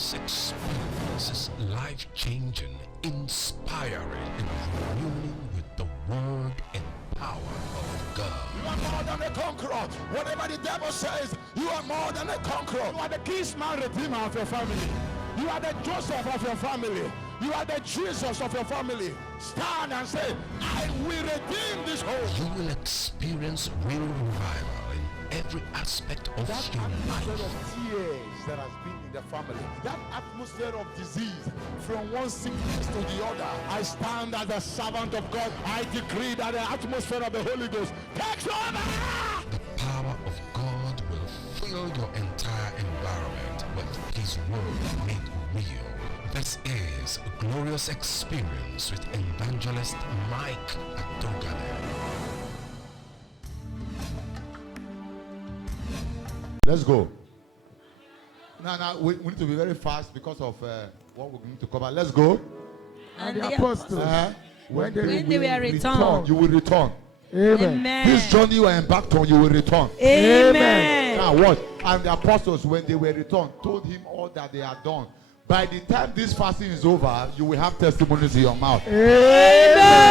glorious experience is life-changing, inspiring, and renewing with the word and power of God. You are more than a conqueror. Whatever the devil says, you are more than a conqueror. You are the kinsman redeemer of your family. You are the Joseph of your family. You are the Jesus of your family. Stand and say, I will redeem this home. You will experience real revival in every aspect of That your atmosphere life. of tears that has been in the family, that atmosphere of disease from one sickness to the other, I stand as a servant of God. I decree that the atmosphere of the Holy Ghost takes over. The power of God will fill your entire environment with His word made real. This is a glorious experience with evangelist Mike Adogale. Let's go. Now, we need to be very fast because of what we need to cover. Let's go. And the apostles, When when they were returned, you will return. Amen. This journey you are embarked on, you will return. Amen. Now what? And the apostles, when they were returned, told him all that they had done. By the time this fasting is over, you will have testimonies in your mouth. Amen.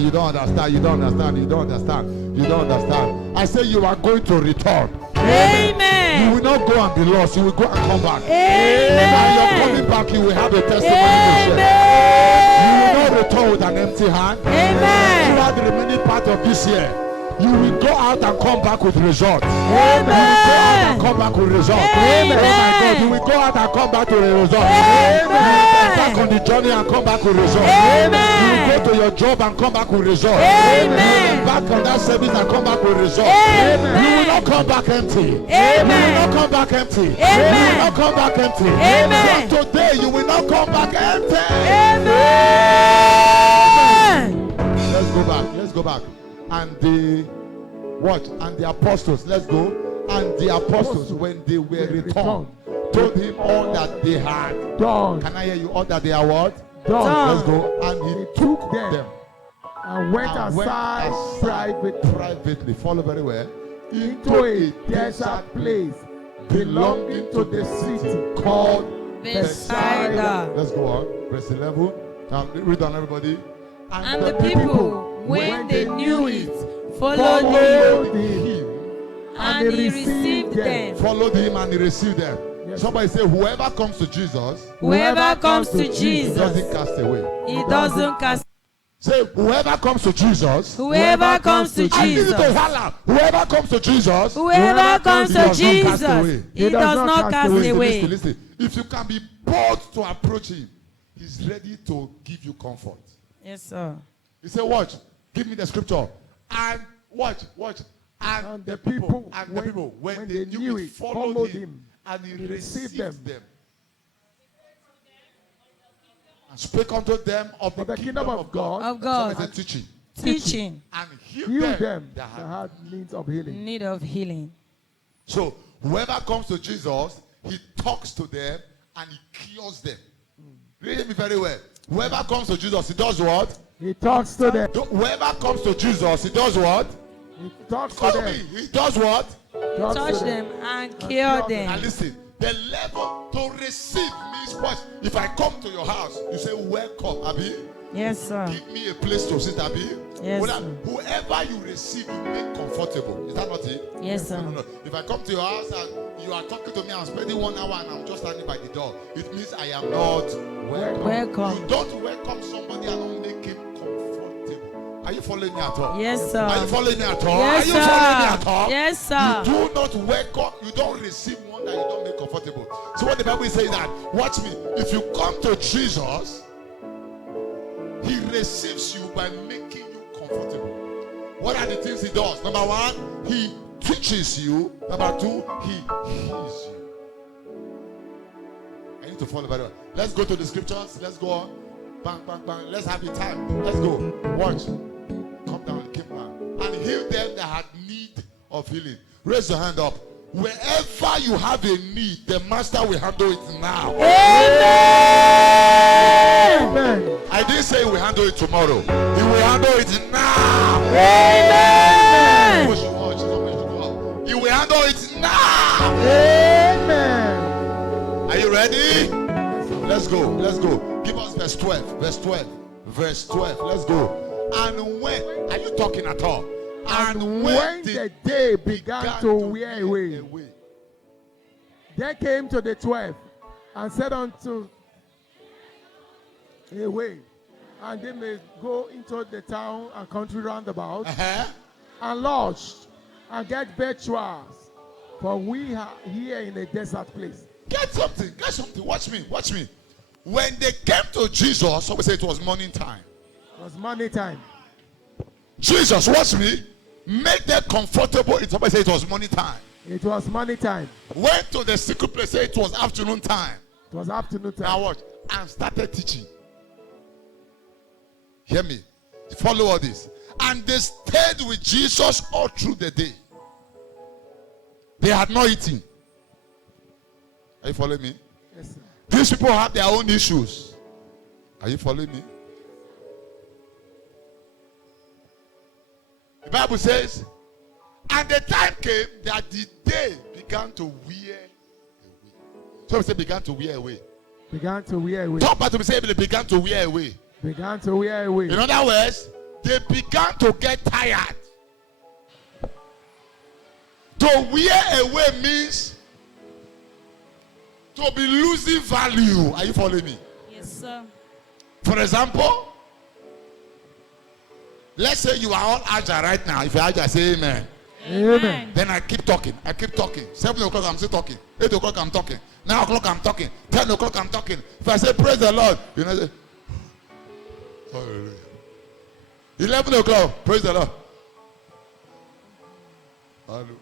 You don't understand. You don't understand. You don't understand. You don't understand. I say you are going to return. Amen. You will not go and be lost. You will go and come back. Amen. And you're coming back, you will have a testimony to share. You will not return with an empty hand. Amen. Throughout the remaining part of this year, you will go out and come back with results. Amen. You will go out and come back with results. Amen. Oh my God, you will go out and come back to the results. Amen. You will go back on the journey and come back with results. Amen. You will go to your job and come back with results. Amen. You will back on that service and come back with results. Amen. You will not come back empty. Amen. You will not come back empty. Amen. You will not come back empty. Amen. From today, you will not come back empty. Amen. Let's go back. Let's go back. And the what? And the apostles. Let's go. And the apostles, when they were returned, told him all that they had done. Can I hear you? All that they are what? Done. Let's go. And he took them And went aside privately. Follow very well. into a desert place belonging to the city called Bethsaida. Let's go on. Verse 11. Read on, everybody. And the people, when they knew it, followed followed him, him, and he received them. Followed him and he received them. Yes. Somebody say, whoever comes to Jesus, Whoever comes to he Jesus, doesn't cast away. he doesn't cast. Say, whoever comes to Jesus, Whoever comes to I need you to Jesus, holler. Whoever comes to Jesus, whoever comes He to does not cast away. Jesus, he does not cast listen, away. listen. If you can be bold to approach him, he's ready to give you comfort. Yes, sir. He said, watch, give me the scripture. And watch. And the people, when they knew it, followed him, and he received them. And spake unto them of the kingdom of God. Of God. Somebody say Teaching, and heal heal them that that had. had needs of healing. need of healing. So whoever comes to Jesus, he talks to them and he cures them. Read me very well. Whoever comes to Jesus, he does what? He talks to them. Whoever comes to Jesus, he does what? He talks to Follow me. them. He does what? Talks Touch to them and cure cure them. them. And listen, the level to receive means what? If I come to your house, you say, welcome, Abi. Yes, sir. Give me a place to sit, Abi. Yes, Well, sir. whoever you receive, you make comfortable. Is that not it? Yes, sir. No. If I come to your house and you are talking to me, I'm spending 1 hour and I'm just standing by the door, it means I am not welcome. Welcome. You don't welcome somebody and don't make him comfortable. Are you following me at all? Yes, sir. Are you following me at all? Yes, Are you following me at sir. all? Yes, sir. You do not welcome, you don't receive one that you don't make comfortable. So what the Bible is saying that, watch me, if you come to Jesus, he receives you by making you comfortable. What are the things he does? Number one, he teaches you. Number two, he heals you. I need to follow very well. Let's go to the scriptures. Let's go on. Bang, bang, bang. Let's have the time. Let's go. Watch. Come down, keep down. And heal them that had need of healing. Raise your hand up. Wherever you have a need, the master will handle it now. Amen. I didn't say he will handle it tomorrow. He will handle it now. Amen. Push, watch, don't push the door. He will handle it now. Amen. Are you ready? Let's go. Let's go. Give us verse 12. Verse 12. Verse 12. Let's go. And when, are you talking at all? And when the day began to wear away, they came to the 12 and said unto away, and they may go into the town and country round about, and lodged and get victuals, for we are here in a desert place. Get something. Get something. Watch me. Watch me. When they came to Jesus, somebody said it was morning time. It was morning time. Jesus, watch me. Make them comfortable. Somebody said it was morning time. It was morning time. Went to the secret place. Said it was afternoon time. It was afternoon time. Now watch. And started teaching. Hear me. Follow all this. And they stayed with Jesus all through the day. They had not eaten. Are you following me? Yes, sir. These people have their own issues. Are you following me? The Bible says, and the time came that the day began to wear away. So we say began to wear away. Began to wear away. Talk about to say they began to wear away. Began to wear away. In other words, they began to get tired. To wear away means to be losing value. Are you following me? Yes, sir. For example, let's say you are all agile right now. If you're agile, say amen. Amen. Then I keep talking. 7 o'clock, I'm still talking. 8 o'clock, I'm talking. 9 o'clock, I'm talking. 10 o'clock, I'm talking. If I say praise the Lord, you know, say, hallelujah. 11 o'clock, praise the Lord. Hallelujah.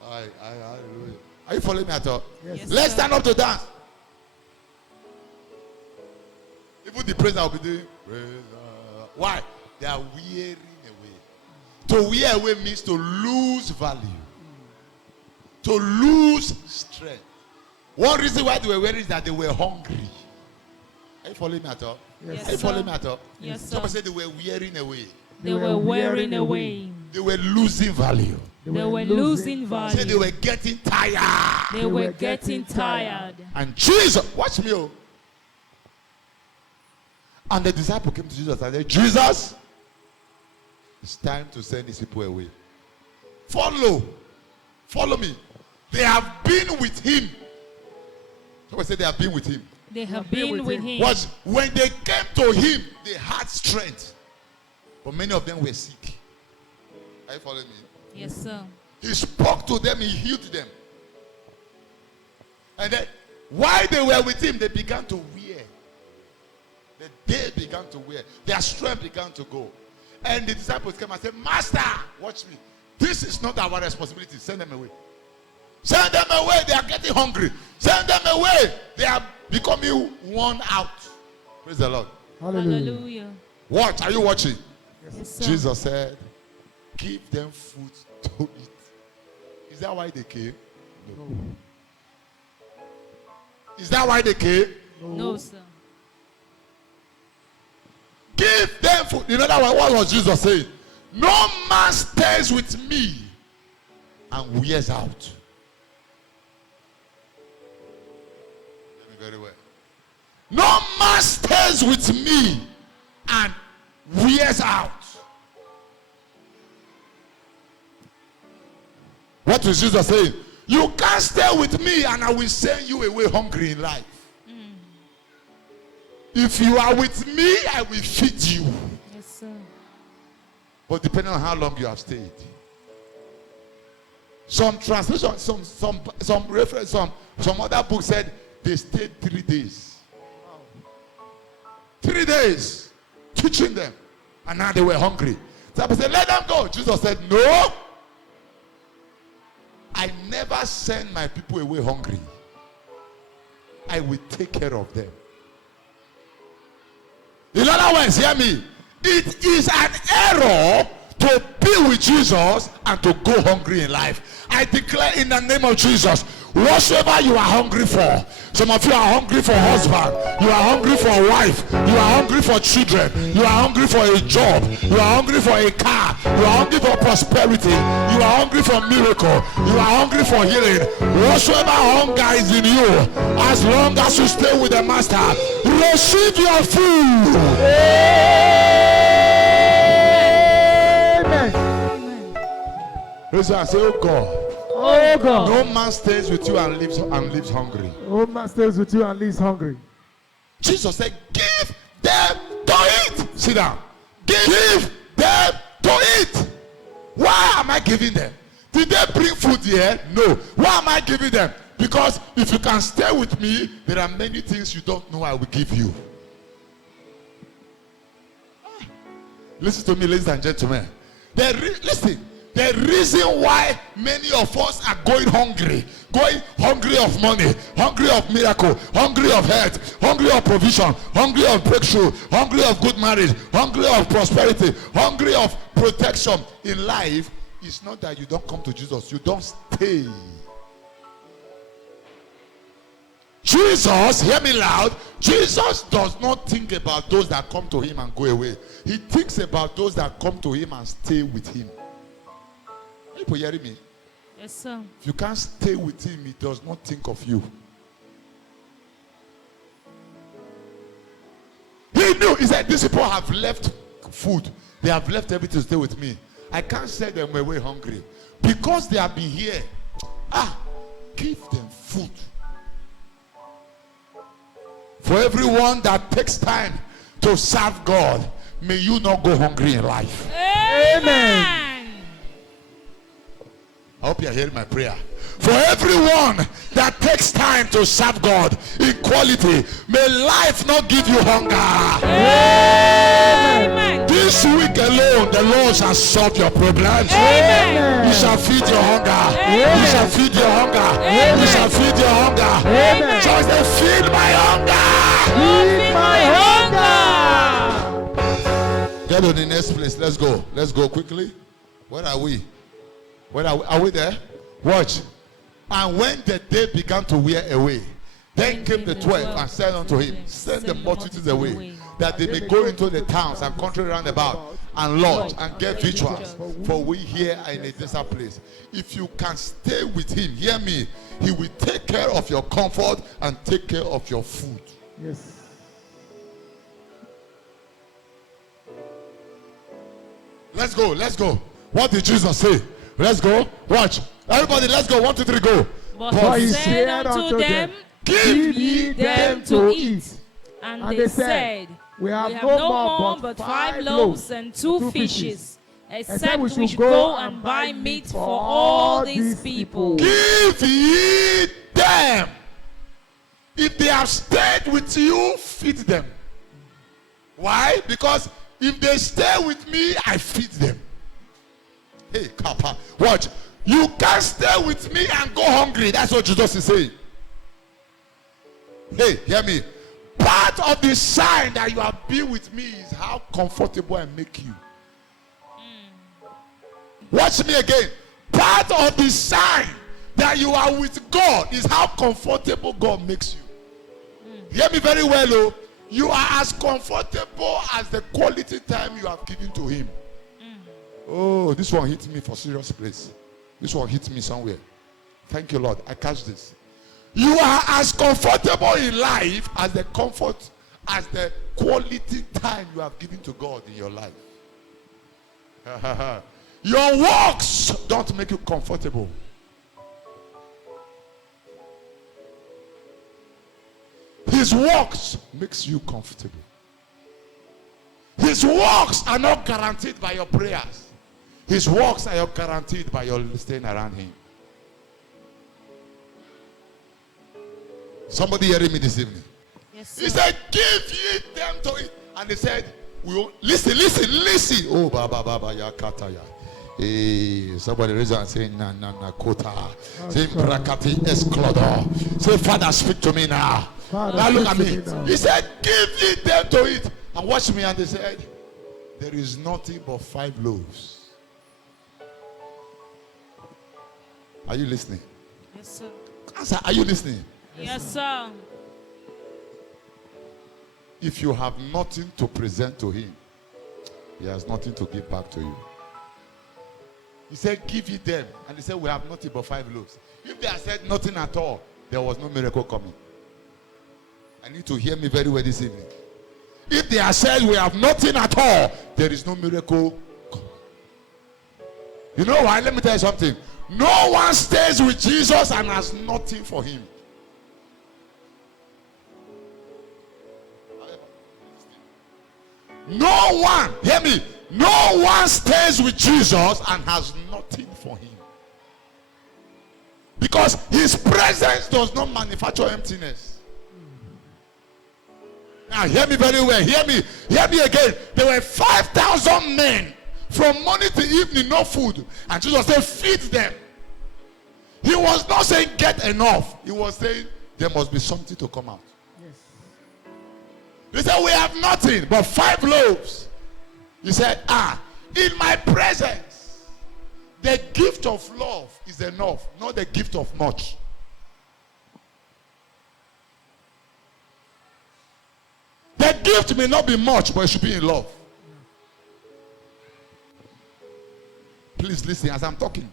Hallelujah. Are you following me at all? Yes. Let's sir. stand up to dance. Even the praise I will be doing. Praise God. Why? They are wearing away. To wear away means to lose value. To lose strength. One reason why they were wearing is that they were hungry. Are you following me at all? Yes, Are you sir. following me at all? Yes, sir. Somebody said they were wearing away. They were wearing away. They were losing value. They were losing value. Say they were getting tired. They were getting tired. And Jesus, watch me. Oh. And the disciple came to Jesus and said, Jesus, it's time to send these people away. Follow me. They have been with him. Somebody say they have been with him. They have been with him. Watch, when they came to him, they had strength. But many of them were sick. Are you following me? Yes, sir. He spoke to them, he healed them. And then, while they were with him, they began to wear. The day began to wear. Their strength began to go. And the disciples came and said, Master, watch me. This is not our responsibility. Send them away. Send them away. They are getting hungry. Send them away. They are becoming worn out. Praise the Lord. Hallelujah. Watch. Are you watching? Yes, sir. Jesus said, give them food to eat. Is that why they came? No. Is that why they came? No, sir. Give them food. In other words, what was Jesus saying? No man stays with me and wears out. Hear me very well. No man stays with me and wears out. What is Jesus saying? You can't stay with me and I will send you away hungry in life. If you are with me, I will feed you. Yes, sir. But depending on how long you have stayed. Some translation, some reference, some other book said they stayed 3 days. 3 days teaching them. And now they were hungry. So I said, let them go. Jesus said, no. I never send my people away hungry. I will take care of them. In other words, hear me. It is an error to be with Jesus and to go hungry in life. I declare in the name of Jesus, whatsoever you are hungry for, some of you are hungry for husband, you are hungry for a wife, you are hungry for children, you are hungry for a job, you are hungry for a car, you are hungry for prosperity, you are hungry for miracle, you are hungry for healing. Whatsoever hunger is in you, as long as you stay with the master, receive your food. Amen. Raise your hand, say, oh God. Oh God. No man stays with you and lives hungry. No man stays with you and leaves hungry. Jesus said, give them to eat. Sit down. Give them to eat. Why am I giving them? Did they bring food here? No. Why am I giving them? Because if you can stay with me, there are many things you don't know I will give you. Listen to me, ladies and gentlemen. Listen. The reason why many of us are going hungry of money, hungry of miracle, hungry of health, hungry of provision, hungry of breakthrough, hungry of good marriage, hungry of prosperity, hungry of protection in life, is not that you don't come to Jesus, you don't stay. Jesus, hear me loud, Jesus does not think about those that come to him and go away. He thinks about those that come to him and stay with him. People hearing me? Yes, sir. If you can't stay with him, he does not think of you. He knew. He said, these people have left food. They have left everything to stay with me. I can't send them away hungry. Because they have been here. Give them food. For everyone that takes time to serve God, may you not go hungry in life. Amen. I hope you are hearing my prayer. For everyone that takes time to serve God in quality, may life not give you hunger. Amen. This week alone, the Lord shall solve your problems. Amen. He shall feed your hunger. Amen. He shall feed your hunger. Amen. He shall feed your hunger. Amen. So I say, feed my hunger. Feed my hunger. Get to the next place. Let's go. Let's go quickly. Where are we? Are we there? Watch. And when the day began to wear away, then came the 12 and said unto him, send the multitudes away, that they may go into the towns and country round about and lodge and get victuals. For we here are in a desert place. If you can stay with him, hear me, he will take care of your comfort and take care of your food. Yes. Let's go, let's go. What did Jesus say? Let's go. Watch. Everybody, let's go. 1, 2, 3, go. But he said unto them, Give ye them to eat. And they said, we have no more but 5 loaves and 2 fishes, except we should go and buy meat for all these people. Give ye them. If they have stayed with you, feed them. Why? Because if they stay with me, I feed them. Hey, Kappa, watch. You can't stay with me and go hungry. That's what Jesus is saying. Hey, hear me. Part of the sign that you have been with me is how comfortable I make you. Watch me again. Part of the sign that you are with God is how comfortable God makes you. Hear me very well, oh. You are as comfortable as the quality time you have given to him. Oh, this one hit me for serious place. This one hit me somewhere. Thank you, Lord. I catch this. You are as comfortable in life as the comfort, as the quality time you have given to God in your life. Your works don't make you comfortable. His works makes you comfortable. His works are not guaranteed by your prayers. His works are guaranteed by your staying around him. Somebody hearing me this evening? Yes, sir. He said, give ye them to eat. And they said, listen. Oh, Baba, ya kataya. Hey, somebody raise and say, na kota. Say, brakati esklodo. Say, Father, speak to me now. Now look at me. He said, give ye them to eat. And watch me. And they said, there is nothing but 5 loaves. Are you listening? Yes, sir. Answer, are you listening? Yes, sir. If you have nothing to present to him, he has nothing to give back to you. He said, give it them. And they said, we have nothing but 5 loaves. If they had said nothing at all, there was no miracle coming. I need to hear me very well this evening. If they had said, we have nothing at all, there is no miracle coming. You know why? Let me tell you something. No one stays with Jesus and has nothing for him. No one, hear me, no one stays with Jesus and has nothing for him. Because his presence does not manufacture emptiness. Now hear me very well, hear me again. There were 5,000 men from morning to evening, no food. And Jesus said, feed them. He was not saying get enough. He was saying there must be something to come out. He said, we have nothing but 5 loaves. He said, in my presence, the gift of love is enough, not the gift of much. The gift may not be much, but it should be in love. Please listen as I'm talking.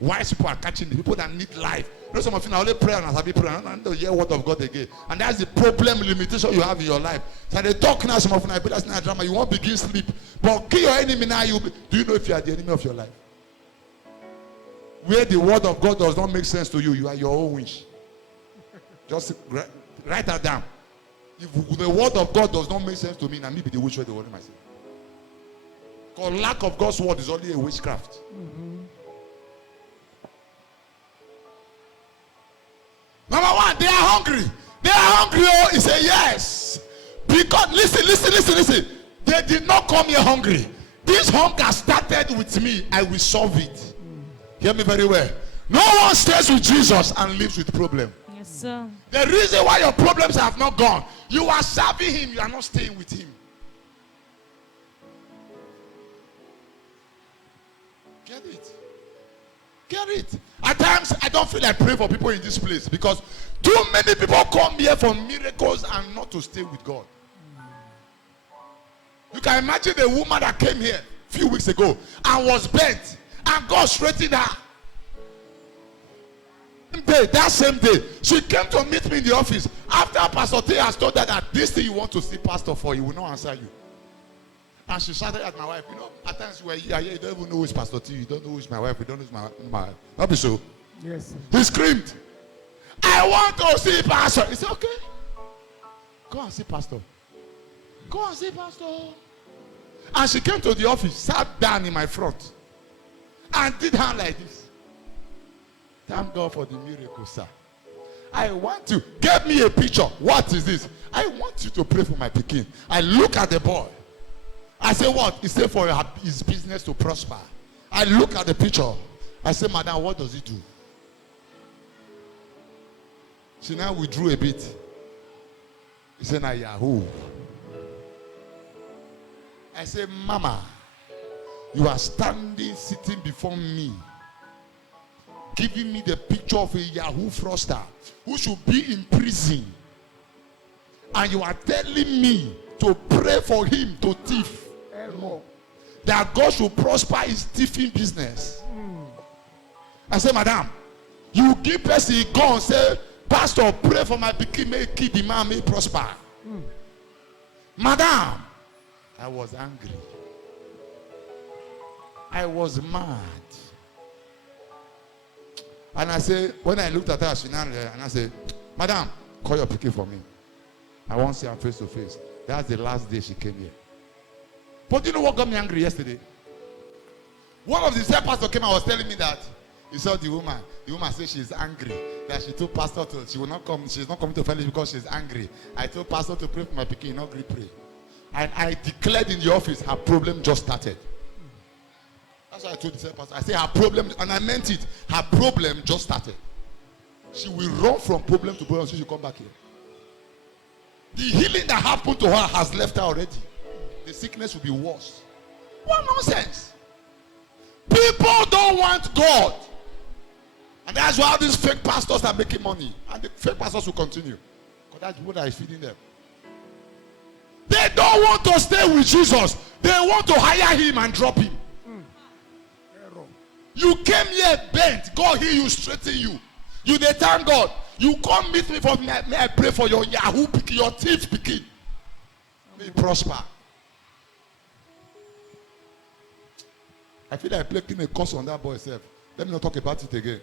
Wise people are catching the people that need life. You know, some of you now only pray and have pray and don't hear word of God again. And that's the problem, limitation you have in your life. So they talk now, some of you now, that's not drama. You won't begin sleep. But kill your enemy now. Do you know if you are the enemy of your life? Where the word of God does not make sense to you, you are your own wish. Just write that down. If the word of God does not make sense to me, now maybe the wish where the word myself. Because lack of God's word is only a witchcraft. Number one, they are hungry. They are hungry. Oh, he said yes. Because listen. They did not come here hungry. This hunger started with me. I will solve it. Hear me very well. No one stays with Jesus and lives with problem. Yes, sir. The reason why your problems have not gone, you are serving him, you are not staying with him. Get it? Get it? At times, I don't feel like praying for people in this place because too many people come here for miracles and not to stay with God. You can imagine the woman that came here a few weeks ago and was bent and God straightened her. That same day, she came to meet me in the office. After Pastor T has told her that this thing you want to see Pastor for, he will not answer you. And she shouted at my wife, you know, at times you are here, you don't even know who is Pastor T, you don't know who is my wife, you don't know who is my wife. Not be so. Yes, sir. He screamed, I want to see Pastor. He said, okay. Go and see Pastor. Go and see Pastor. And she came to the office, sat down in my front, and did hand like this. Thank God for the miracle, sir. I want to get me a picture. What is this? I want you to pray for my pikin. I look at the boy. I say, what? He said for his business to prosper. I look at the picture. I say, madam, what does he do? She now withdrew a bit. He said, nah, Yahoo. I say, mama, you are sitting before me, giving me the picture of a Yahoo fraudster who should be in prison. And you are telling me to pray for him to thief. That God should prosper his thieving business. I say, madam, you give person go and say, pastor, pray for my pikin, may keep the man, may prosper. Madam, I was angry. I was mad. And I said, when I looked at her, she now, and I said, madam, call your pikin for me. I want to see her face to face. That's the last day she came here. But do you know what got me angry yesterday? One of the same pastor came and was telling me that he saw the woman. The woman said she's angry. That she told pastor she will not come. She's not coming to fellowship because she's angry. I told pastor to pray for my pikin, not pray. And I declared in the office her problem just started. That's what I told the same pastor. I said her problem, and I meant it. Her problem just started. She will run from problem to problem until she come back here. The healing that happened to her has left her already. The sickness will be worse. What nonsense. People don't want God. And that's why these fake pastors are making money. And the fake pastors will continue. Because that's what is feeding them. They don't want to stay with Jesus. They want to hire him and drop him. You came here bent. God heal you, straighten you. You they thank God. You come meet me for may I pray for your Yahoo picking, your thief picking. May you prosper. I feel like playing a curse on that boy self. Let me not talk about it again.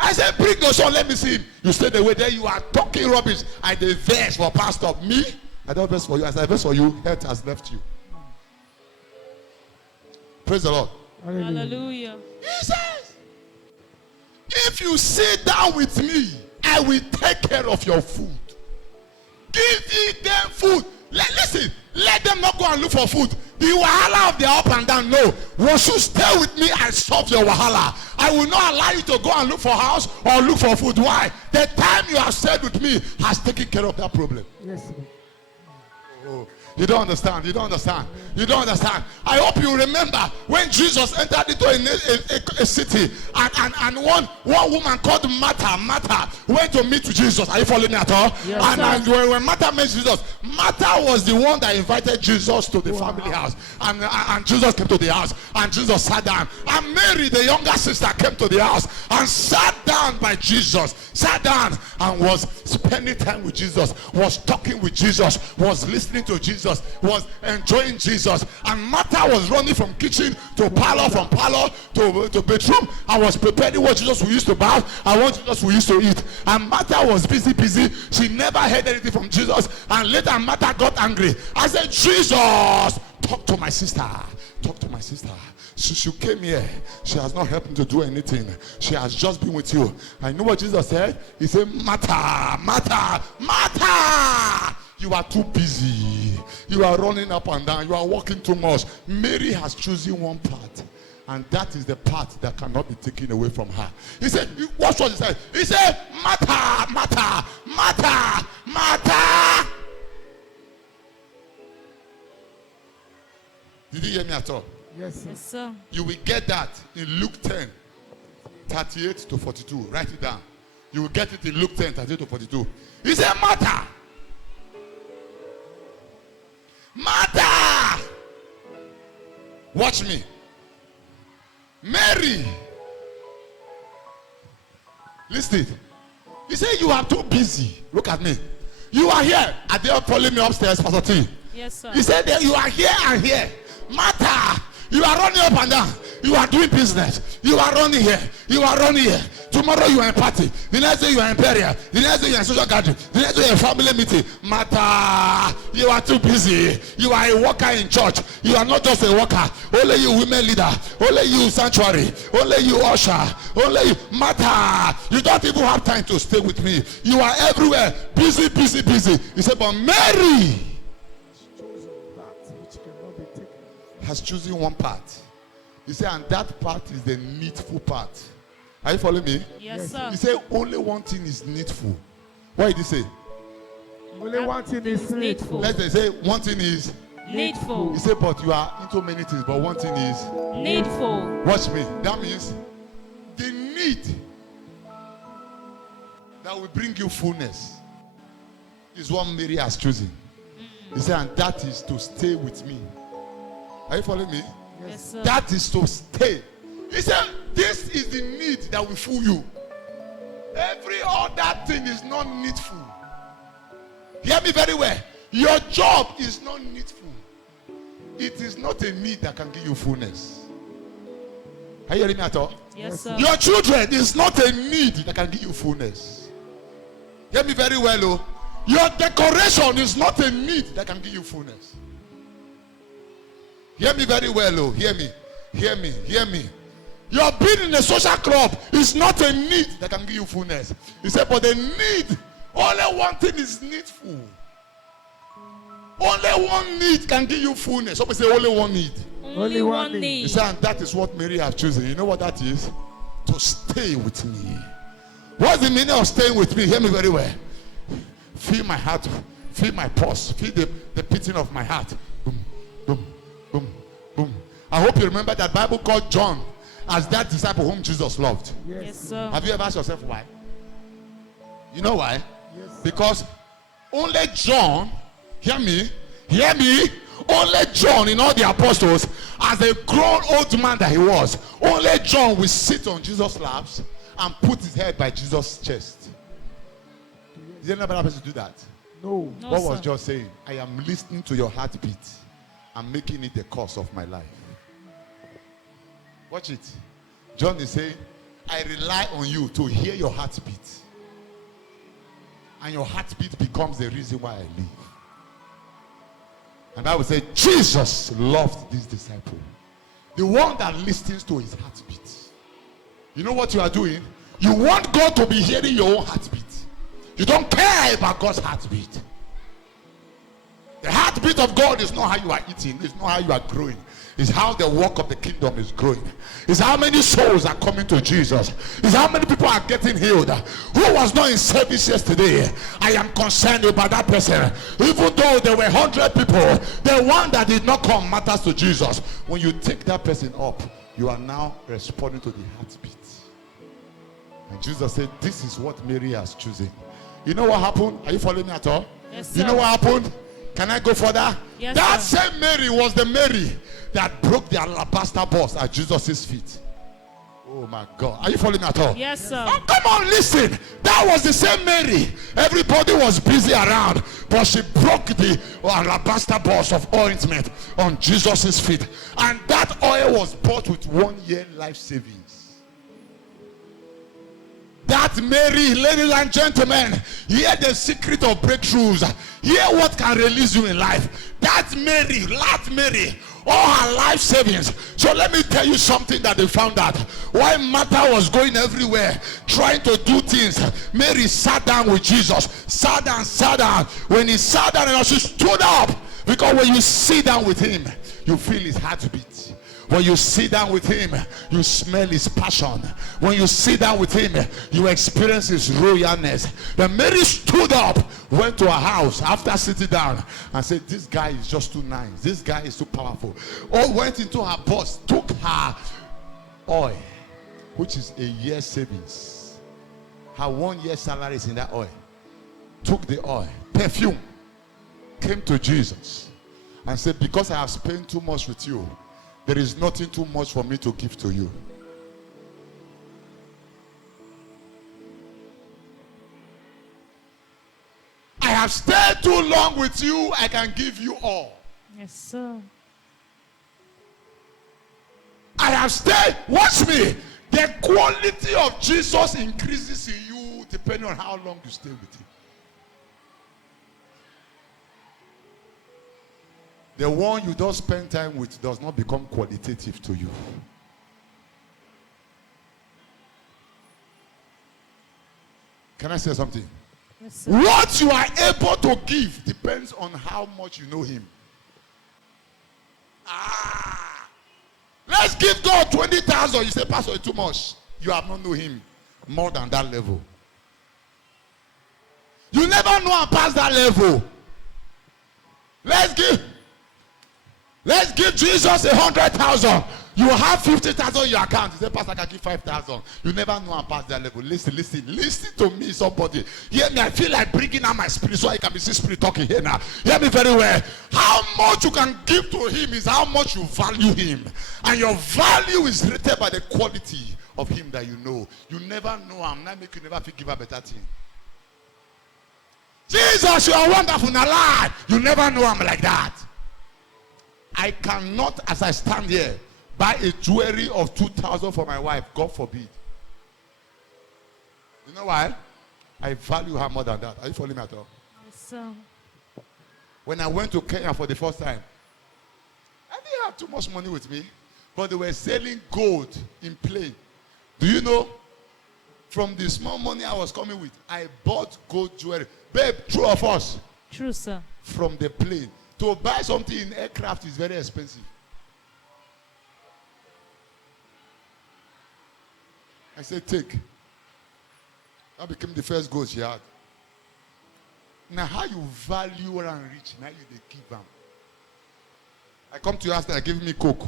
I said, bring your son, let me see him. You stay the way there, you are talking rubbish. I did verse for pastor. Me? I don't verse for you. As I verse for you, health has left you. Praise the Lord. Hallelujah. He says, if you sit down with me, I will take care of your food. Give them food. Listen, let them not go and look for food. The wahala of their up and down, no. Once you stay with me, I solve your wahala. I will not allow you to go and look for house or look for food. Why? The time you have stayed with me has taken care of that problem. Yes, sir. Oh. You don't understand. You don't understand. You don't understand. I hope you remember when Jesus entered into a city and one woman called Martha went to meet Jesus. Are you following me at all? Yes, and when Martha met Jesus, Martha was the one that invited Jesus to the family house. And Jesus came to the house and Jesus sat down. And Mary, the younger sister, came to the house and sat down by Jesus. Sat down and was spending time with Jesus, was talking with Jesus, was listening to Jesus, was enjoying Jesus. And Martha was running from kitchen to parlor, from parlor to bedroom, and was preparing what Jesus we used to bath and what Jesus we used to eat. And Martha was busy. She never heard anything from Jesus. And later Martha got angry. I said, Jesus, talk to my sister. Talk to my sister. She came here. She has not helped me to do anything. She has just been with you. I know what Jesus said. He said, Martha, Martha, Martha, you are too busy. You are running up and down. You are walking too much. Mary has chosen one part. And that is the part that cannot be taken away from her. He said, watch what he said. He said, Martha, Martha, Martha, Martha. Did you hear me at all? Yes, sir. Yes, sir. You will get that in Luke 10, 38 to 42. Write it down. You will get it in Luke 10, 38 to 42. He said, Martha. Martha. Watch me. Mary. Listen. He said, you are too busy. Look at me. You are here. Are they all following me upstairs, Pastor T? Yes, sir. He said that you are here and here. Martha, you are running up and down. You are doing business. You are running here. You are running here. Tomorrow you are in party. The next day you are in burial. The next day you are in social gathering. The next day you are in family meeting. Martha, you are too busy. You are a worker in church. You are not just a worker. Only you women leader. Only you sanctuary. Only you usher. Only you. Martha, you don't even have time to stay with me. You are everywhere. Busy, busy, busy. He said, but Mary has chosen one part. He said, and that part is the needful part. Are you following me? Yes, sir. He said, only one thing is needful. What did he say? Only one thing is needful. Let's say one thing is Needful. He said, but you are into many things, but one thing is Needful. watch me. That means the need that will bring you fullness is what Mary has chosen. He said, and that is to stay with me. Are you following me? Yes, sir. That is to stay. He said, this is the need that will fool you. Every other thing is not needful. Hear me very well. Your job is not needful. It is not a need that can give you fullness. Are you hearing me at all? Yes, sir. Your children is not a need that can give you fullness. Hear me very well, oh. Your decoration is not a need that can give you fullness. Hear me very well, oh. Hear me. Hear me. Hear me. Your being in a social club is not a need that can give you fullness. He said, but the need, only one thing is needful. Only one need can give you fullness. Somebody say, only one need. Only one He need. said, and that is what Mary has chosen. You know what that is? To stay with me. What's the meaning of staying with me? Hear me very well. Feel my heart. Feel my pulse. Feel the beating of my heart. Boom, boom, boom, boom. I hope you remember that Bible called John as that disciple whom Jesus loved. Yes, sir. Have you ever asked yourself why? You know why? Yes, sir. Because only John, hear me, only John in all the apostles, as a grown old man that he was, only John will sit on Jesus' laps and put his head by Jesus' chest. Did any other person do that? No. No, What was sir. John saying? I am listening to your heartbeat and making it the course of my life. Watch it. John is saying, I rely on you to hear your heartbeat. And your heartbeat becomes the reason why I live. And I would say, Jesus loved this disciple. The one that listens to his heartbeat. You know what you are doing? You want God to be hearing your own heartbeat. You don't care about God's heartbeat. The heartbeat of God is not how you are eating. It's not how you are growing. It's how the work of the kingdom is growing. It's how many souls are coming to Jesus. It's how many people are getting healed. Who was not in service yesterday? I am concerned about that person. Even though there were 100 people, the one that did not come matters to Jesus. When you take that person up, you are now responding to the heartbeat. And Jesus said, this is what Mary has chosen. You know what happened? Are you following me at all? Yes, You know sir. what happened? Can I go further? Yes, That sir. same Mary was the Mary that broke the alabaster box at Jesus' feet. Oh my God. Are you following me at all? Yes, sir. Oh, come on, listen. That was the same Mary. Everybody was busy around, but she broke the alabaster box of ointment on Jesus' feet. And that oil was bought with 1 year life savings. That Mary, ladies and gentlemen, hear the secret of breakthroughs. Hear what can release you in life. That Mary, all her life savings. So let me tell you something that they found out. While Martha was going everywhere, trying to do things, Mary sat down with Jesus. Sat down. When he sat down, she stood up. Because when you sit down with him, you feel his heartbeat. When you sit down with him, you smell his passion. When you sit down with him, you experience his royalness. Then Mary stood up, went to her house after sitting down and said, this guy is just too nice. This guy is too powerful. Or went into her purse, took her oil, which is a year's savings. Her 1 year salary is in that oil. Took the oil, perfume, came to Jesus and said, because I have spent too much with you, there is nothing too much for me to give to you. I have stayed too long with you. I can give you all. Yes, sir. I have stayed. Watch me. The quality of Jesus increases in you depending on how long you stay with him. The one you don't spend time with does not become qualitative to you. Can I say something? Yes, sir. What you are able to give depends on how much you know him. Let's give God 20,000. You say, Pastor, it's too much. You have not known him more than that level. You never know and pass that level. Let's give Jesus 100,000. You have 50,000 in your account. You say, Pastor, I can give 5,000. You never know and pass that level. Listen to me, somebody. Hear me. I feel like bringing out my spirit so I can be see spirit talking here now. Hear me very well. How much you can give to him is how much you value him. And your value is rated by the quality of him that you know. You never know. I'm not making you never give a better thing. Jesus, you are wonderful. Now lie. You never know I'm like that. I cannot, as I stand here, buy a jewelry of 2,000 for my wife. God forbid. You know why? I value her more than that. Are you following me at all? Yes, sir. When I went to Kenya for the first time, I didn't have too much money with me, but they were selling gold in plane. Do you know? From the small money I was coming with, I bought gold jewelry. Babe, true of us. True, sir. From the plane. To buy something in aircraft is very expensive. I said, take. That became the first goal she had. Now, how you value and rich, now you they give them. I come to you after, give me Coke.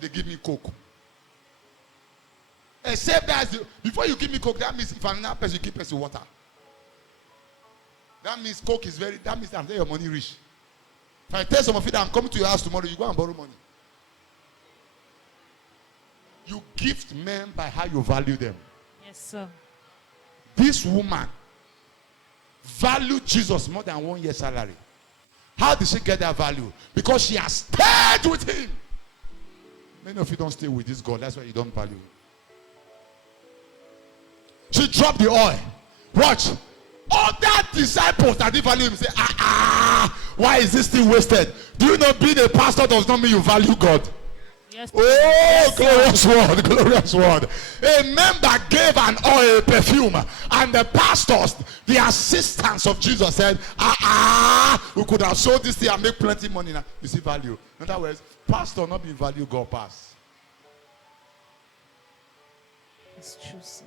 They give me Coke. Except that before you give me Coke, that means if another person, you give person water. That means Coke is that means I'm your money rich. If I tell some of you that I'm coming to your house tomorrow, you go and borrow money. You gift men by how you value them. Yes, sir. This woman valued Jesus more than 1 year's salary. How did she get that value? Because she has stayed with him. Many of you don't stay with this God. That's why you don't value him. She dropped the oil. Watch. Other disciples that didn't value him say, why is this thing wasted? Do you know being a pastor does not mean you value God? Yes. Oh, yes, glorious word, glorious word. A member gave an oil, a perfume, and the pastors, the assistants of Jesus said, we could have sold this thing and make plenty money now. You see value. In other words, pastor not being value, God pass. It's true, sir.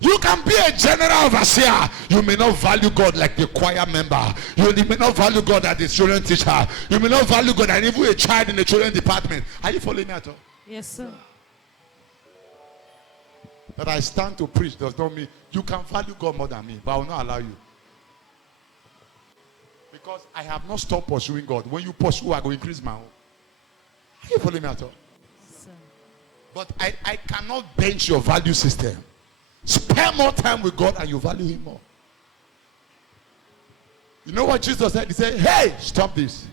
You can be a general overseer. You may not value God like the choir member. You may not value God as the children teacher. You may not value God as even a child in the children department. Are you following me at all? Yes, sir. That I stand to preach does not mean you can value God more than me, but I will not allow you. Because I have not stopped pursuing God. When you pursue, I will increase my own. Are you following me at all? Sir. But I cannot bench your value system. Spend more time with God and you value him more. You know what Jesus said? He said, hey, stop this.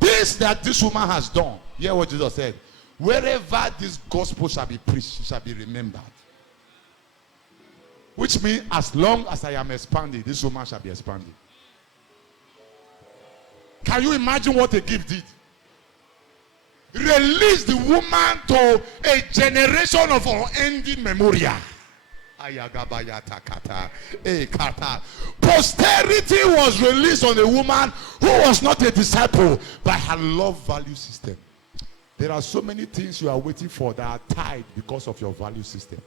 This that this woman has done. Hear what Jesus said. Wherever this gospel shall be preached, it shall be remembered. Which means as long as I am expanding, this woman shall be expanding. Can you imagine what a gift did? Release the woman to a generation of unending memorial. Posterity was released on a woman who was not a disciple by her love value system. There are so many things you are waiting for that are tied because of your value system.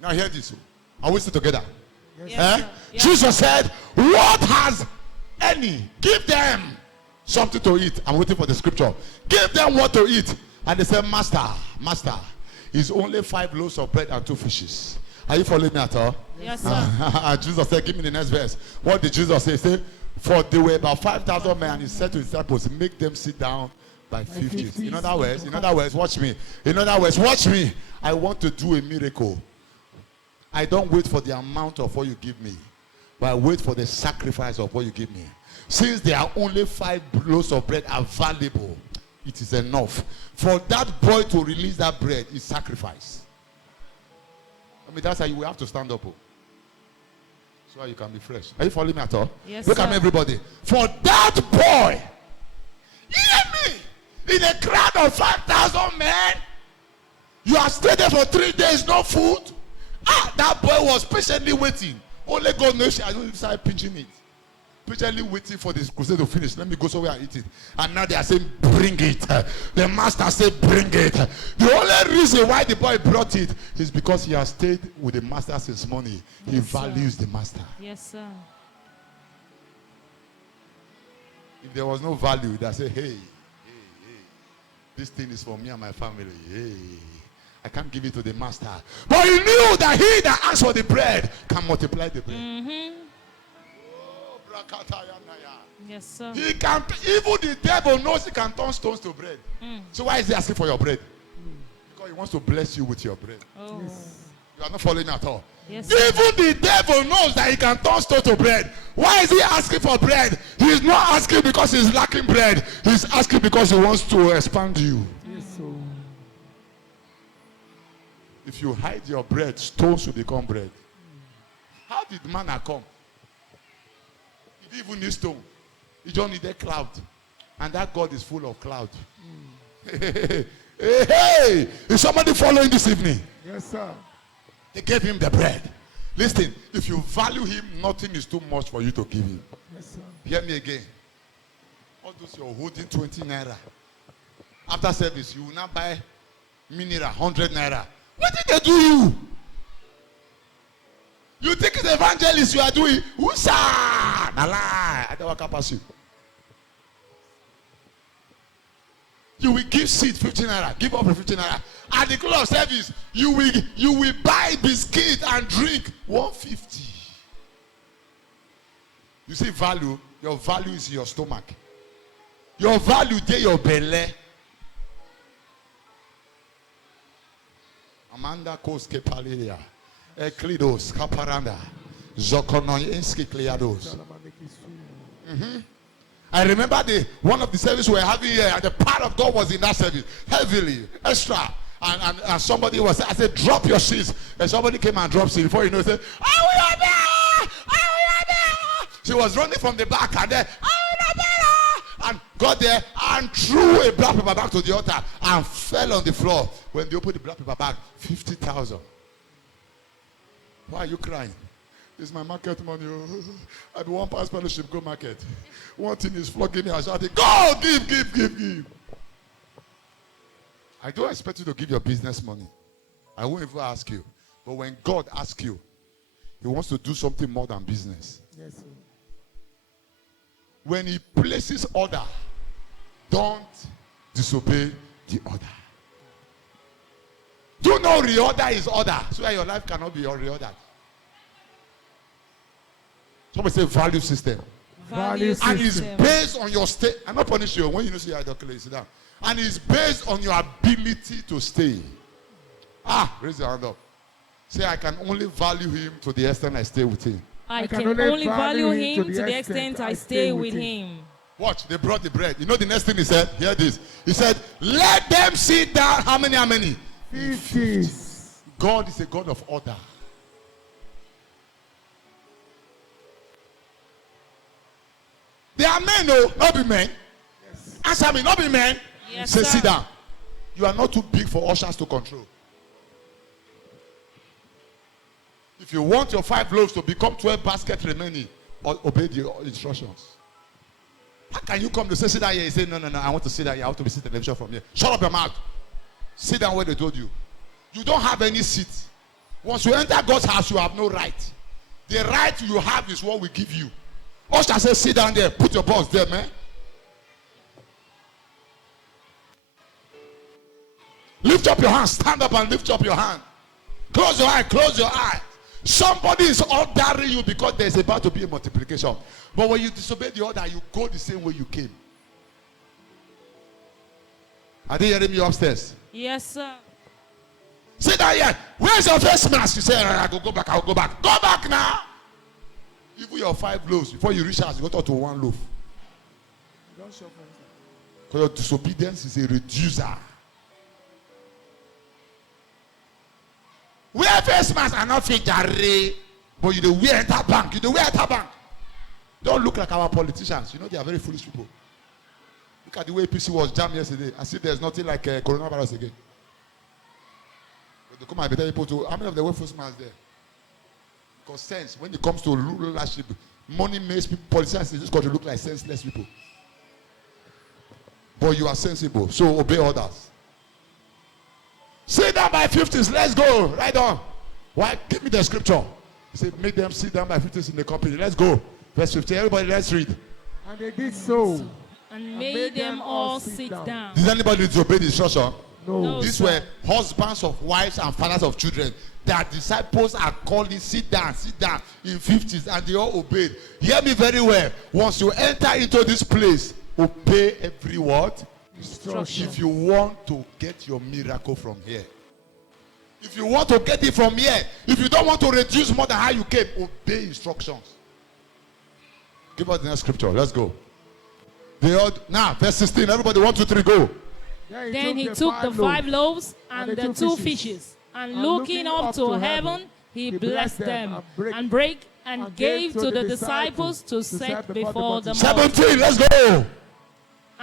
Now hear this. Are we still together? Yes, yes. Jesus said, what has any? Give them something to eat. I'm waiting for the scripture. Give them what to eat. And they said, Master, it's only 5 loaves of bread and 2 fishes. Are you following me at all? Yes, sir. Jesus said, give me the next verse. What did Jesus say? He said, for there were about 5,000 men, and he said to his disciples, make them sit down by 50. In other words, watch me. I want to do a miracle. I don't wait for the amount of what you give me, but I wait for the sacrifice of what you give me. Since there are only 5 loaves of bread available, it is enough. For that boy to release that bread is sacrifice. I mean, that's how you will have to stand up. So you can be fresh. Are you following me at all? Yes, Look sir. at me, everybody. For that boy, hear me, in a crowd of 5,000 men, you have stayed there for 3 days, no food. That boy was patiently waiting. Only God knows. I don't start pinching it. Patiently waiting for this crusade to finish. Let me go somewhere and eat it. And now they are saying, bring it. The master said, bring it. The only reason why the boy brought it is because he has stayed with the master since morning. He values the master. Yes, sir. If there was no value, they say, hey, this thing is for me and my family. Hey, I can't give it to the master. But he knew that he that asks for the bread can multiply the bread. Mm-hmm. Yes, sir. He can, even the devil knows he can turn stones to bread. So why is he asking for your bread? Because he wants to bless you with your bread. Oh. You are not following at all. Yes, sir. Even the devil knows that he can turn stone to bread. Why is he asking for bread? He is not asking because he's lacking bread. He's asking because he wants to expand you. Yes, so. If you hide your bread, stones will become bread. How did manna come? He didn't even need stone. He just needed cloud. And that God is full of cloud. Hey, is somebody following this evening? Yes, sir. They gave him the bread. Listen, if you value him, nothing is too much for you to give him. Yes, sir. Hear me again. All those you're holding 20 naira. After service, you will now buy mineral 100 naira. What did they do you? You think it's evangelist you are doing? Whoosah! Na lie. I don't want to pass you. You will give seed 15 naira. Give up 15 naira. At the close of service, you will buy biscuit and drink 150. You see value. Your value is your stomach. Your value is your belly. Amanda Koske Palilia, Eklidos, Kaparanda, Zokonoyinski Kliados. I remember one of the services we were having here, and the power of God was in that service, heavily, extra. And somebody I said, drop your seats. And somebody came and dropped seats. Before you know, he said, I will obey! I will obey! She was running from the back, and then, I will obey! And got there and threw a black paper bag to the altar and fell on the floor. When they opened the black paper bag, 50,000. Why are you crying? It's my market money. I be one pass fellowship, go market. One thing is flogging me and shouting, go, give. I don't expect you to give your business money. I won't even ask you. But when God asks you, he wants to do something more than business. Yes, sir. When he places order, don't disobey the order. Do you know reorder is order? So that your life cannot be reordered. Somebody say value system. Value And it's system. based on your stay. I'm not punishing you. When you know see you sit down. And it's based on your ability to stay. Raise your hand up. Say, I can only value him to the extent I stay with him. I can only value him to the extent I stay with him. Watch, they brought the bread. You know the next thing he said? Hear this. He said, let them sit down. How many? 50. God is a God of order. They are men, no, not be men. Yes. Answer me, not be men. Yes, say, sir. sit down. You are not too big for ushers to control. If you want your 5 loaves to become 12 baskets remaining, obey the instructions. How can you come to say, sit down here? You say, no, I want to sit down here. I want to be sitting television from here. Shut up your mouth. Sit down where they told you. You don't have any seat. Once you enter God's house, you have no right. The right you have is what we give you. Usher says, sit down there. Put your box there, man. Lift up your hand. Stand up and lift up your hand. Close your eye. Close your eye. Somebody is ordering you because there's about to be a multiplication. But when you disobey the order, you go the same way you came. Are they hearing me upstairs? Yes, sir. Sit down here. Where's your face mask? You say, I'll go back. Go back now. Even your 5 loaves. Before you reach house, you go talk to 1 loaf. Because your disobedience is a reducer. Wear face mask and not fit jare. But you wear enter bank. Don't look like our politicians. You know they are very foolish people. Look at the way PC was jammed yesterday. I see there's nothing like coronavirus again. But they come and tell people to how many of the wear face masks there? Because sense, when it comes to rulership, money makes people, politicians in this country look like senseless people. But you are sensible, so obey orders. Sit down by 50s. Let's go. Right on. Why? Give me the scripture. He said, make them sit down by 50s in the company. Let's go. Verse 50. Everybody, let's read. And they did so. And made them all sit down. Did anybody disobey the instruction? No. These were husbands of wives and fathers of children. That disciples are calling, sit down in 50s, and they all obeyed. Hear me very well. Once you enter into this place, obey every word. Instruction. If you want to get your miracle from here, if you want to get it from here, if you don't want to reduce more than how you came, obey instructions. Give us the next scripture. Let's go. Now, verse 16. Everybody, 1, 2, 3, go. Then he took the 5 loaves and the 2 fishes, and looking up to heaven, he blessed them and brake and gave to the disciples to set before them. 17. Let's go.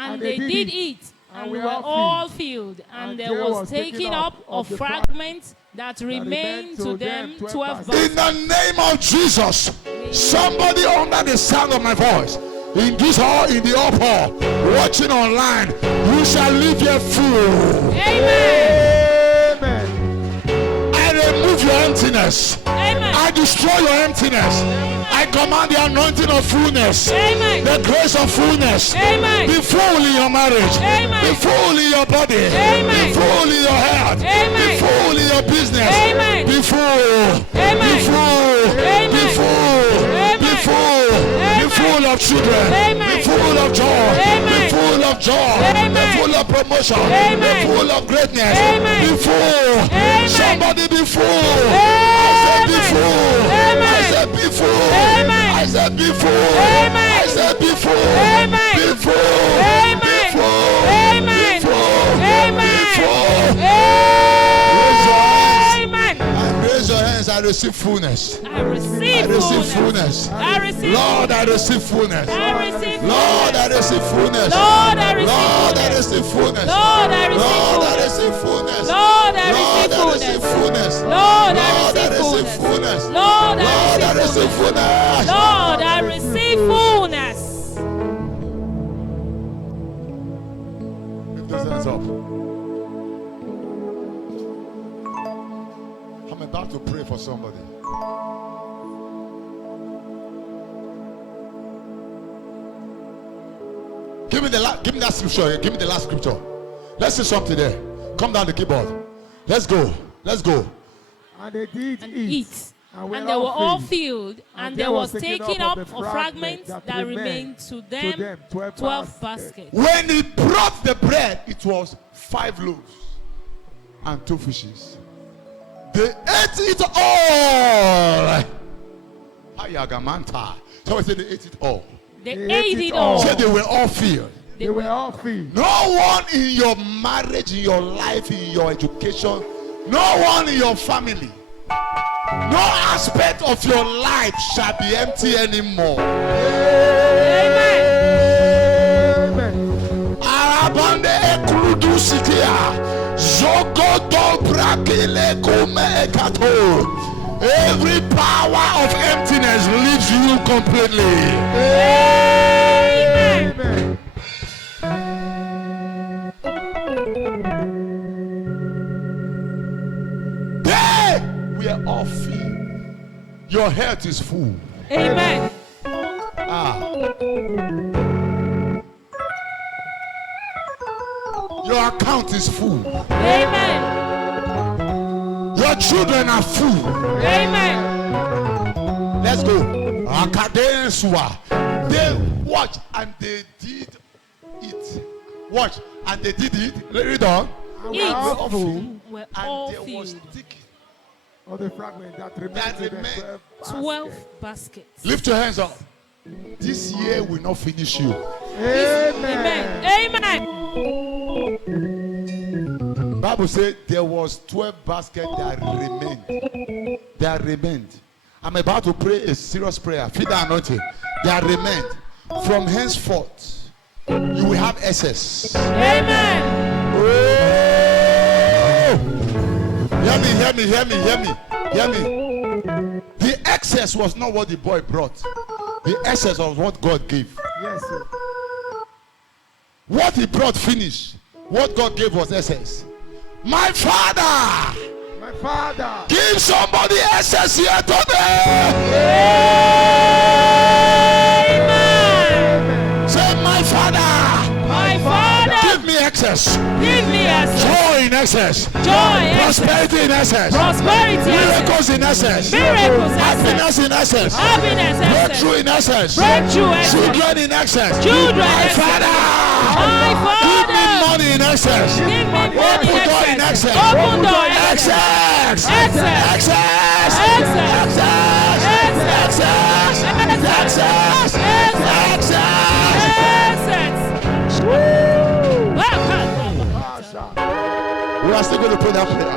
And they did eat, and were all filled, and there was taken up of fragments that remained to them 12 baskets. In the name of Jesus, somebody under the sound of my voice, in this hall, in the upper, watching online, you shall live here full. Amen. Amen. I remove your emptiness. Amen. I I destroy your emptiness. I command the anointing of fullness. Amen. The grace of fullness. Amen. Be full in your marriage. Amen. Be full in your body. Amen. Be full in your health. Amen. Be full in your business. Amen. Be full. Amen. Be full. Amen. Be full. Amen. Be full. Be Amen. full of children. Amen. Be full of joy. Amen. Be full of joy. Amen. Be full of promotion. Amen. Be full of greatness. Amen. Be full. Amen. Somebody be full. Amen. I said be full. Amen. I said be full. Amen. I said be full. Amen. I said be full. Amen. Be full. Amen. Be full. Amen. Be full. Amen. Be full. Amen. And raise your hands. I receive fullness. I receive I receive fullness. I receive Lord, I receive fullness. I receive Lord, I receive fullness. Lord, I receive Lord, I fullness. receive fullness. Lord, I receive Lord, I fullness. receive fullness. Lord, I Lord, I receive receive fullness. fullness. Lord, I Lord, I receive receive fullness. fullness. Lord, Lord, I I receive receive fullness. fullness. Lord, I receive fullness. Lift those hands up. I'm about to pray for somebody. Give me that scripture. Give me the last scripture. Let's see something there. Come down the keyboard. Let's go. Let's go. And they did Eat. And And they were all filled, and there was taken up a fragment that remained to them 12 baskets. When he brought the bread, it was 5 loaves and 2 fishes. They ate it all. Ayagamanta. So I said they ate it all. They ate it all. Said they were all filled. They were all filled. No one in your marriage, in your life, in your education, no one in your family, no aspect of your life shall be empty anymore. Amen. Amen. Arabande ekludu sikia. Zogodo brakele kume ekato. Every power of emptiness leaves you completely. Amen. They were all filled. Your health is full. Amen. Your account is full. Amen. Your children are full. Amen. Let's go. Akadensua. They watched and they did it. Watch and they did it. Read on. Eat. All full. We're And all there was filled. sticky. Of the fragment that remained That in the remained. 12 baskets. Lift your hands up. This year will not finish you. Amen. Amen. Bible said there was 12 baskets that remained. That remained. I'm about to pray a serious prayer. Feel the anointing. That remained. From henceforth, you will have excess. Amen. Oh! Hear me. The excess was not what the boy brought. The excess was what God gave. Yes, sir. What he brought finished. What God gave was excess. My Father, My Father. give somebody excess here today. Amen. Say, my Father, My Father, give me excess. give me access. Joy in excess. Joy, access. Prosperity in excess. Prosperity, access. Miracles in excess. Miracles, access. Happiness in excess. Happiness, access. Breakthrough in excess. Breakthrough, access. Children in excess. Children, My access. Father, My give me Father, money in excess. give me money, Open door in access. excess. Open door, access. Excess. Access. Excess. Access. Excess. Access. Excess. Excess. Access. We are still going to pray that prayer.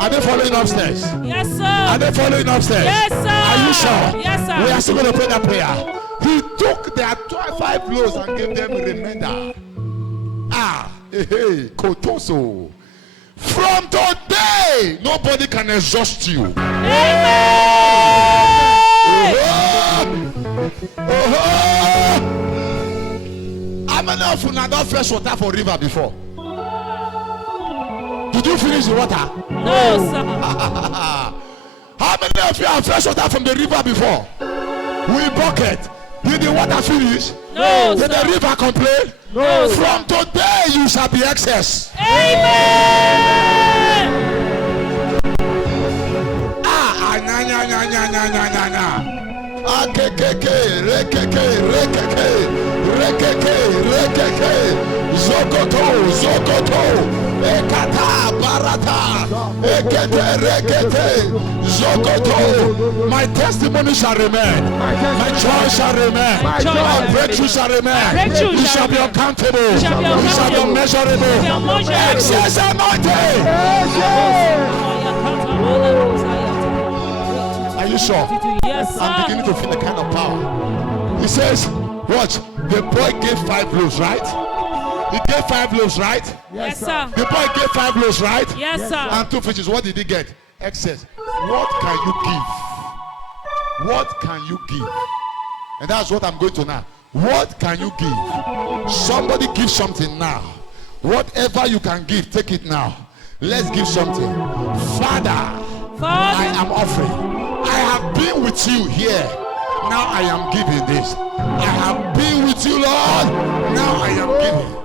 Are they following upstairs? Yes, sir. Are they following upstairs? Yes, sir. Are you sure? Yes, sir. We are still going to pray that prayer. He took their 5 loaves and gave them a remainder. Kotoso. From today, nobody can exhaust you. How many of you now don't fresh water for river before? Did you finish the water? No, sir. How many of you have fresh water from the river before? We bucket. Did the water finish? No, Did the sir. river complain? No, From today you shall be excess. Amen. Zokoto, Ekata, Barata, Ekete, Rekete, Zokoto. My testimony shall remain. My joy shall remain. My breakthrough shall remain. You shall be uncountable. You shall be unmeasurable. Excess anointing. Are you sure? Yes, sir. I'm beginning to feel the kind of power. He says, watch, the boy gave 5 loaves, right? He gave 5 loaves, right? Yes, sir. The boy gave 5 loaves, right? Yes, sir. And 2 fishes. What did he get? Excess. What can you give? What can you give? And that's what I'm going to now. What can you give? Somebody give something now. Whatever you can give, take it now. Let's give something. Father, I am offering. I have been with you here. Now I am giving this. I have been with you, Lord. Now I am giving.